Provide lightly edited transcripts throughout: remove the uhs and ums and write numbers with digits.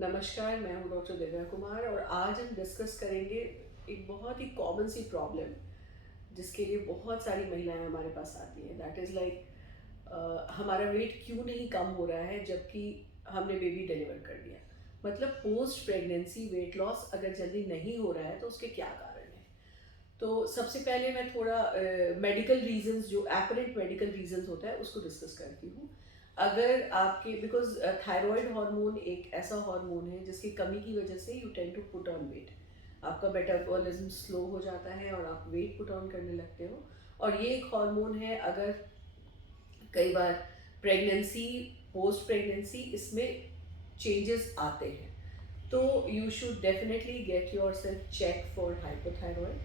नमस्कार, मैं हूँ डॉक्टर दिव्या कुमार और आज हम डिस्कस करेंगे एक बहुत ही कॉमन सी प्रॉब्लम जिसके लिए बहुत सारी महिलाएं हमारे पास आती हैं। दैट इज़ लाइक हमारा वेट क्यों नहीं कम हो रहा है जबकि हमने बेबी डिलीवर कर दिया। मतलब पोस्ट प्रेगनेंसी वेट लॉस अगर जल्दी नहीं हो रहा है तो उसके क्या कारण हैं। तो सबसे पहले मैं थोड़ा मेडिकल रीजंस, जो एपरेंट मेडिकल रीजंस होता है, उसको डिस्कस करती हूँ। अगर आपके बिकॉज थायराइड हार्मोन एक ऐसा हार्मोन है जिसकी कमी की वजह से you tend to put on weight. आपका मेटाबॉलिज्म स्लो हो जाता है और आप वेट पुट ऑन करने लगते हो। और ये एक हार्मोन है, अगर कई बार प्रेगनेंसी, पोस्ट प्रेगनेंसी इसमें चेंजेस आते हैं तो you should definitely get yourself check for hypothyroid.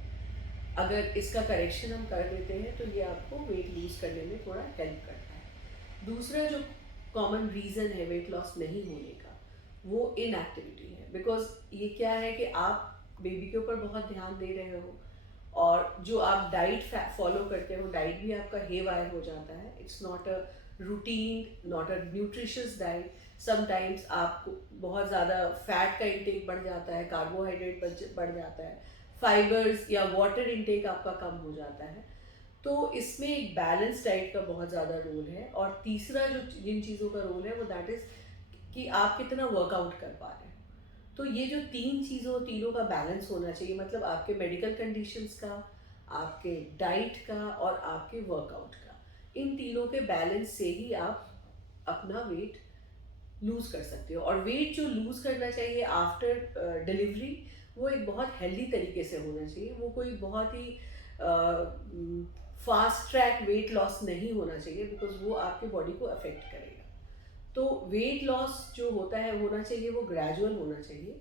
अगर इसका करेक्शन हम कर देते हैं तो ये आपको वेट लूज करने में थोड़ा हेल्प करता है। दूसरा जो कॉमन रीज़न है वेट लॉस नहीं होने का, वो इनएक्टिविटी है। बिकॉज ये क्या है कि आप बेबी के ऊपर बहुत ध्यान दे रहे हो और जो आप डाइट फॉलो करते हो, डाइट भी आपका हे वायर हो जाता है। It's not a routine, not a nutritious diet. Sometimes आपको बहुत ज़्यादा फैट का इंटेक बढ़ जाता है, कार्बोहाइड्रेट बढ़ जाता है, फाइबर्स या वाटर इंटेक आपका कम हो जाता है। तो इसमें एक बैलेंस डाइट का बहुत ज़्यादा रोल है। और तीसरा जो जिन चीज़ों का रोल है वो दैट इज़ कि आप कितना वर्कआउट कर पा रहे हो। तो ये जो तीन चीज़ों तीनों का बैलेंस होना चाहिए, मतलब आपके मेडिकल कंडीशंस का, आपके डाइट का और आपके वर्कआउट का। इन तीनों के बैलेंस से ही आप अपना वेट लूज़ कर सकते हो। और वेट जो लूज़ करना चाहिए आफ्टर डिलीवरी, वो एक बहुत हेल्दी तरीके से होना चाहिए। वो कोई बहुत ही फास्ट ट्रैक वेट लॉस नहीं होना चाहिए, बिकॉज वो आपके बॉडी को अफेक्ट करेगा। तो वेट लॉस जो होता है होना चाहिए वो ग्रेजुअल होना चाहिए।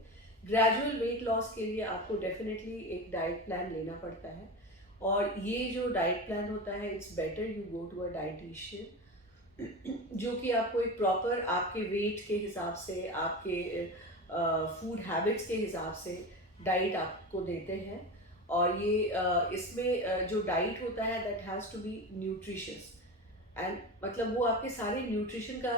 ग्रेजुअल वेट लॉस के लिए आपको डेफिनेटली एक डाइट प्लान लेना पड़ता है। और ये जो डाइट प्लान होता है, it's better you go to a dietitian जो कि आपको एक प्रॉपर आपके वेट के हिसाब से, आपके फूड हैबिट्स के हिसाब से डाइट आपको देते हैं। और ये इसमें जो डाइट होता है that has to be nutritious. And मतलब वो आपके सारे न्यूट्रिशन का,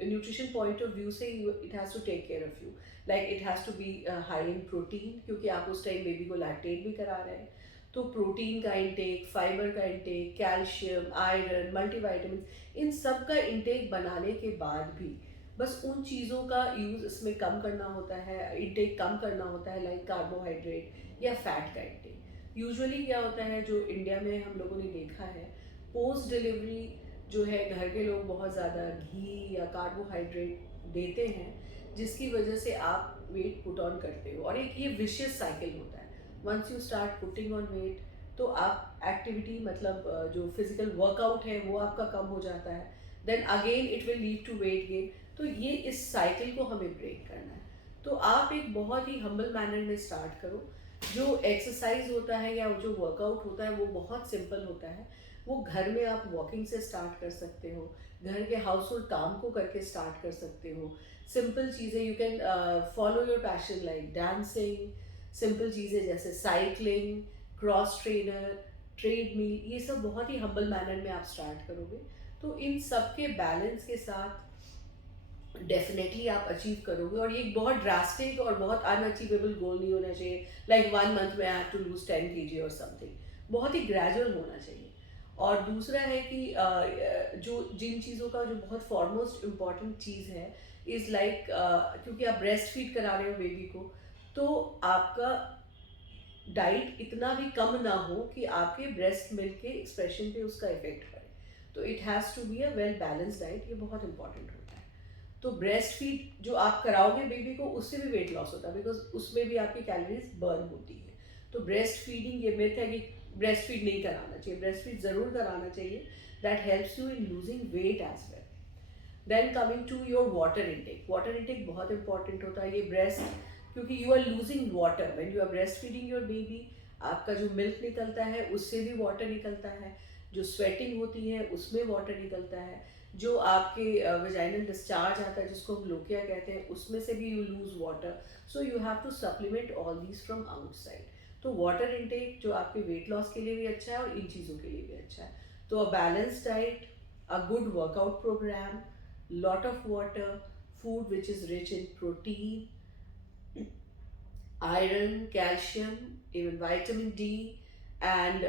न्यूट्रिशन पॉइंट ऑफ व्यू से it has to take care of you. Like it has to be high in protein, क्योंकि आप उस टाइम बेबी को लैक्टेट भी करा रहे हैं। तो प्रोटीन का इंटेक, फाइबर का इंटेक, कैल्शियम, आयरन, मल्टीवाइटामिन, इन सब का इंटेक बनाने के बाद भी बस उन चीज़ों का यूज़ इसमें कम करना होता है, इंटेक कम करना होता है, लाइक कार्बोहाइड्रेट या फैट का इंटेक। यूजुअली क्या होता है, जो इंडिया में हम लोगों ने देखा है, पोस्ट डिलीवरी जो है घर के लोग बहुत ज़्यादा घी या कार्बोहाइड्रेट देते हैं, जिसकी वजह से आप वेट पुट ऑन करते हो। और एक ये विशियस साइकिल होता है। Once you start putting on weight तो आप एक्टिविटी, मतलब जो फिजिकल वर्कआउट है वो आपका कम हो जाता है। Then again it will lead to weight gain. तो ये इस साइकिल को हमें ब्रेक करना है। तो आप एक बहुत ही हम्बल मैनर में स्टार्ट करो। जो एक्सरसाइज होता है या जो वर्कआउट होता है वो बहुत सिंपल होता है। वो घर में आप वॉकिंग से स्टार्ट कर सकते हो, घर के हाउस होल्ड काम को करके स्टार्ट कर सकते हो। सिंपल चीज़ें you can follow your passion, like dancing. Simple चीज़ें जैसे साइकिलिंग, क्रॉस ट्रेनर, ट्रेडमिल, ये सब बहुत ही हम्बल मैनर में आप स्टार्ट करोगे तो इन सब के बैलेंस के साथ डेफिनेटली आप अचीव करोगे। और ये एक बहुत ड्रास्टिक और बहुत अनअचीवेबल गोल नहीं होना चाहिए, लाइक 1 मंथ में I have to lose 10 kg और समथिंग। बहुत ही ग्रेजुअल होना चाहिए। और दूसरा है कि जो जिन चीज़ों का जो बहुत फॉरमोस्ट इम्पॉर्टेंट चीज़ है इज़ लाइक, क्योंकि आप ब्रेस्ट फीड करा रहे हो बेबी को, तो आपका डाइट इतना भी कम ना हो कि आपके ब्रेस्ट मिल्क के एक्सप्रेशन पे उसका इफेक्ट पड़े। तो it has to be a well balance diet, ये बहुत इंपॉर्टेंट होता है। तो ब्रेस्ट फीड जो आप कराओगे बेबी को, उससे भी वेट लॉस होता है, बिकॉज उसमें भी आपकी कैलोरीज बर्न होती है। तो ब्रेस्ट फीडिंग, ये मिथ है कि ब्रेस्ट फीड नहीं कराना चाहिए। ब्रेस्ट फीड ज़रूर कराना चाहिए। That helps you in losing weight as well. Then coming to your water intake, water intake बहुत इंपॉर्टेंट होता है। ये ब्रेस्ट, क्योंकि you are losing water when you are breast feeding your baby, आपका जो मिल्क निकलता है उससे भी वाटर निकलता है, जो स्वेटिंग होती है उसमें वाटर निकलता है, जो आपके वेजाइनल डिस्चार्ज आता है जिसको हम लोकिया कहते हैं, उसमें से भी you lose water. So you have to supplement all these from outside. तो वाटर इंटेक जो आपके वेट लॉस के लिए भी अच्छा है और इन चीज़ों के लिए भी अच्छा है। तो a balance diet, a good workout program, lot of water, food which is rich in protein, iron, calcium, even vitamin D, and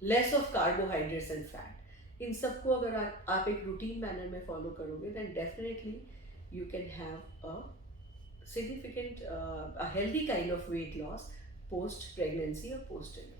less of carbohydrates and fat. इन सबको अगर आप एक रूटीन मैनर में फॉलो करोगे then definitely you can have a significant a healthy kind of weight loss post pregnancy or post delivery.